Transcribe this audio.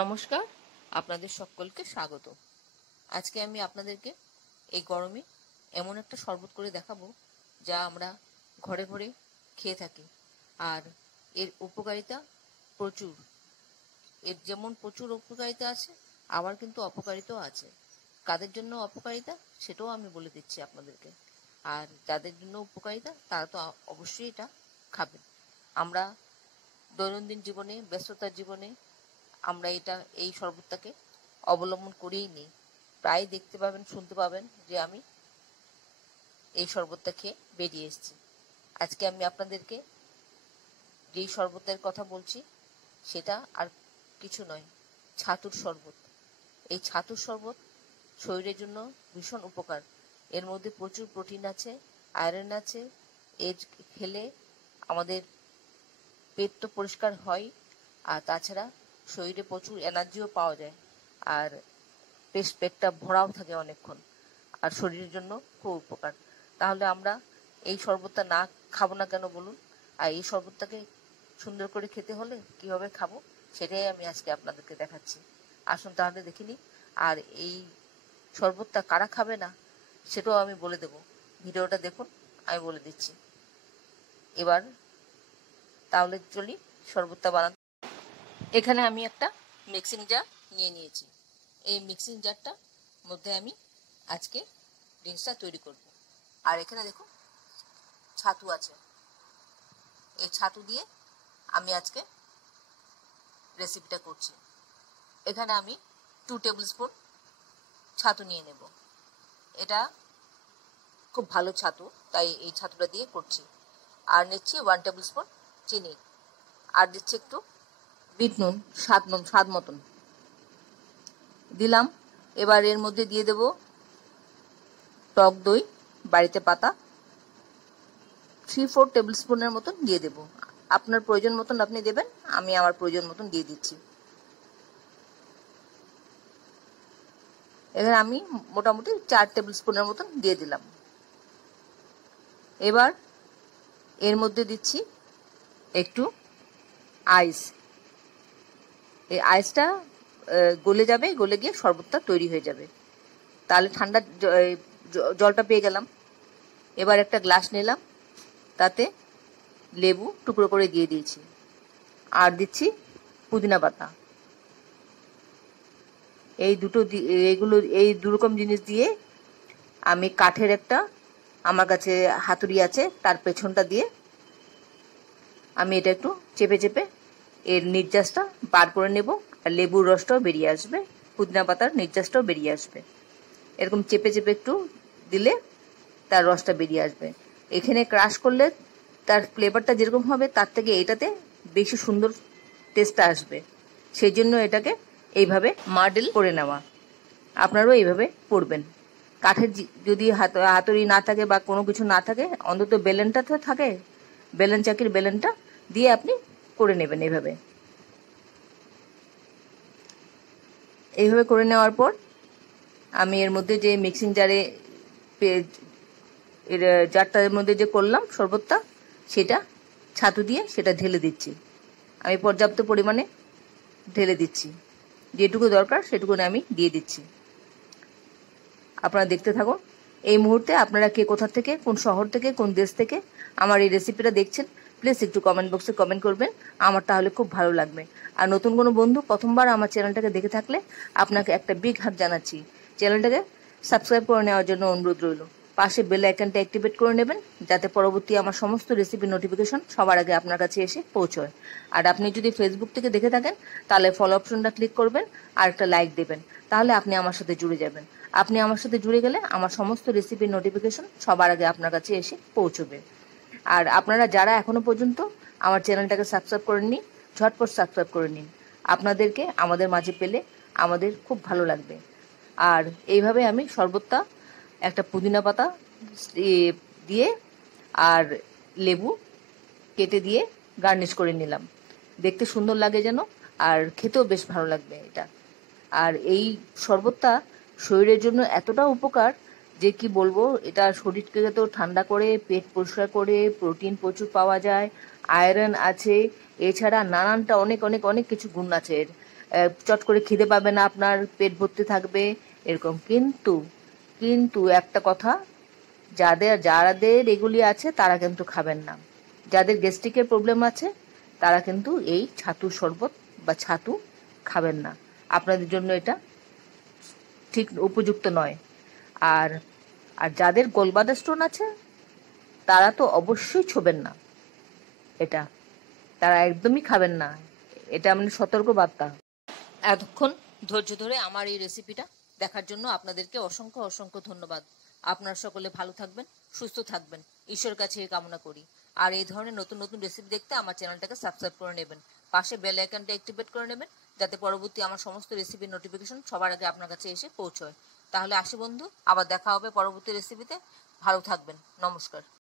নমস্কার, আপনাদের সকলকে স্বাগত। আজকে আমি আপনাদেরকে এই গরমে এমন একটা শরবত করে দেখাবো যা আমরা ঘরে ঘরে খেয়ে থাকি। আর এর উপকারিতা প্রচুর। এর যেমন প্রচুর উপকারিতা আছে, আবার কিন্তু অপকারিতাও আছে। কাদের জন্য অপকারিতা সেটাও আমি বলে দিচ্ছি আপনাদেরকে। আর যাদের জন্য উপকারিতা তারা তো অবশ্যই এটা খাবেন। আমরা দৈনন্দিন জীবনে, ব্যস্ততার জীবনে আমরা এই শরবতটাকে অবলম্বন করেই নিই। প্রায় দেখতে পাবেন, শুনতে পাবেন যে আমি এই শরবতটা খেয়ে বেরিয়ে এসেছি। আজকে আমি আপনাদেরকে যেই শরবতের কথা বলছি সেটা আর কিছু নয়, ছাতুর শরবত। এই ছাতুর শরবত শরীরের জন্য ভীষণ উপকার। এর মধ্যে প্রচুর প্রোটিন আছে, আয়রন আছে। এর খেলে আমাদের পেট তো পরিষ্কার হয়, আর তাছাড়া শরীরে প্রচুর এনার্জিও পাওয়া যায়। আর পেটটা ভরাও থাকে অনেকক্ষণ, আর শরীরের জন্য খুব উপকার। তাহলে আমরা এই শরবতটা না খাবো না কেন বলুন? আর এই শরবতটাকে সুন্দর করে খেতে হলে কিভাবে খাবো সেটাই আমি আজকে আপনাদেরকে দেখাচ্ছি। আসুন তাহলে দেখিনি। আর এই শরবতটা কারা খাবে না সেটাও আমি বলে দেব। ভিডিওটা দেখুন, আমি বলে দিচ্ছি। এবার তাহলে চলি শরবতটা বানাতে। এখানে আমি একটা মিক্সিং জার নিয়ে নিয়েছি। এই মিক্সিং জারটার মধ্যে আমি আজকে ড্রিঙ্কসটা তৈরি করব। আর এখানে দেখুন ছাতু আছে। এই ছাতু দিয়ে আমি আজকে রেসিপিটা করছি। এখানে আমি 2 টেবিল স্পুন ছাতু নিয়ে নেব। এটা খুব ভালো ছাতু, তাই এই ছাতুটা দিয়ে করছি। আর নিচ্ছি 1 টেবিল স্পুন চিনি। আর দিচ্ছি একটু বিট নুন, স্বাদ মতন দিলাম। এবার এর মধ্যে দিয়ে দেব টক দই, বাড়িতে পাতা 3-4 টেবিল স্পুনের মতন দিয়ে দেব। আপনার প্রয়োজন মতন আপনি দেবেন, আমি আমার প্রয়োজন মতন দিয়ে দিচ্ছি। এখানে আমি মোটামুটি 4 টেবিল স্পুনের মতন দিয়ে দিলাম। এবার এর মধ্যে দিচ্ছি একটু আইস। এই আইসটা গলে যাবে, গলে গিয়ে শরবতটা তৈরি হয়ে যাবে। তাহলে ঠান্ডা জলটা পেয়ে গেলাম। এবার একটা গ্লাস নিলাম, তাতে লেবু টুকরো করে দিয়ে দিয়েছি। আর দিচ্ছি পুদিনা পাতা। এই দু রকম জিনিস দিয়ে আমি কাঠের একটা, আমার কাছে হাতুড়ি আছে, তার পেছনটা দিয়ে আমি এটা একটু চেপে চেপে এর নির্যাসটা বার করে নেব। আর লেবুর রসটাও বেরিয়ে আসবে, পুদিনা পাতার নির্যাসটাও বেরিয়ে আসবে। এরকম চেপে চেপে একটু দিলে তার রসটা বেরিয়ে আসবে। এখানে ক্রাশ করলে তার ফ্লেভারটা যেরকম হবে তার থেকে এটাতে বেশি সুন্দর টেস্টটা আসবে। সেই জন্য এটাকে এইভাবে মার্ডেল করে নেওয়া। আপনারাও এইভাবে করবেন। কাঠের যদি হাতুড়ি না থাকে বা কোনো কিছু না থাকে, অন্তত বেলেনটা তো থাকে, বেলেন চাকির বেলেনটা দিয়ে আপনি করে নেবেন। এইভাবে করে নেওয়ার পর আমি এর মধ্যে যে মিক্সিং জারটার মধ্যে যে করলাম শরবতটা, সেটা ছাতু দিয়ে সেটা ঢেলে দিচ্ছি। আমি পর্যাপ্ত পরিমাণে ঢেলে দিচ্ছি, যেটুকু দরকার সেটুকু আমি দিয়ে দিচ্ছি। আপনারা দেখতে থাকুন। এই মুহূর্তে আপনারা কে কোথা থেকে, কোন শহর থেকে, কোন দেশ থেকে আমার এই রেসিপিটা দেখছেন, প্লিজ একটু কমেন্ট বক্সে কমেন্ট করবেন। আমার তাহলে খুব ভালো লাগবে। আর নতুন কোনো বন্ধু প্রথমবার আমার চ্যানেলটাকে দেখে থাকলে আপনাকে একটা বিগ হাগ জানাচ্ছি। চ্যানেলটাকে সাবস্ক্রাইব করে নেওয়ার জন্য অনুরোধ রইল। পাশে বেল আইকনটা অ্যাক্টিভেট করে নেবেন, যাতে পরবর্তী আমার সমস্ত রেসিপি নোটিফিকেশন সবার আগে আপনার কাছে এসে পৌঁছয়। আর আপনি যদি ফেসবুক থেকে দেখে থাকেন তাহলে ফলো অপশনটা ক্লিক করবেন আর একটা লাইক দেবেন। তাহলে আপনি আমার সাথে জুড়ে যাবেন। আপনি আমার সাথে জুড়ে গেলে আমার সমস্ত রেসিপির নোটিফিকেশন সবার আগে আপনার কাছে এসে পৌঁছবে। আর আপনারা যারা এখনো পর্যন্ত আমার চ্যানেলটাকে সাবস্ক্রাইব করেননি, ঝটপট সাবস্ক্রাইব করে নিন। আপনাদেরকে আমাদের মাঝে পেলে আমাদের খুব ভালো লাগবে। আর এইভাবে আমি শরবতটা একটা পুদিনা পাতা দিয়ে আর লেবু কেটে দিয়ে গার্নিশ করে নিলাম। দেখতে সুন্দর লাগে যেন, আর খেতেও বেশ ভালো লাগবে এটা। আর এই শরবতটা শরীরের জন্য এতটা উপকার যে কি বলবো। এটা শরীরকে তো ঠান্ডা করে, পেট পরিষ্কার করে, প্রোটিন প্রচুর পাওয়া যায়। আয়রন আছে, এছাড়া নানানটা অনেক অনেক অনেক কিছু গুণ আছে এর। চট করে খিদে পাবে না, আপনার পেট ভর্তি থাকবে এরকম। কিন্তু কিন্তু একটা কথা, যাদের এগুলি আছে তারা কিন্তু খাবেন না। যাদের গ্যাস্ট্রিকের প্রবলেম আছে তারা কিন্তু এই ছাতুর শরবত বা ছাতু খাবেন না, আপনাদের জন্য এটা ঠিক উপযুক্ত নয়। আর আর যাদের গলব্লাডার স্টোন আছে তারা তো অবশ্যই ছোবেন না এটা, তারা একদমই খাবেন না। এটা মানে সতর্ক বার্তা। এতক্ষণ ধৈর্য ধরে আমার এই রেসিপিটা দেখার জন্য আপনাদেরকে অসংখ্য অসংখ্য ধন্যবাদ। আপনারা সকলে ভালো থাকবেন, সুস্থ থাকবেন, ঈশ্বরের কাছে এই কামনা করি। আর এই ধরনের নতুন নতুন রেসিপি দেখতে আমার চ্যানেলটাকে সাবস্ক্রাইব করে নেবেন, পাশে বেল আইকনটা অ্যাক্টিভেট করে নেবেন, যাতে পরবর্তী আমার সমস্ত রেসিপির নোটিফিকেশন সবার আগে আপনার কাছে এসে পৌঁছয়। তাহলে আসি বন্ধু, আবার দেখা হবে পরবর্তী রেসিপিতে। ভালো থাকবেন, নমস্কার।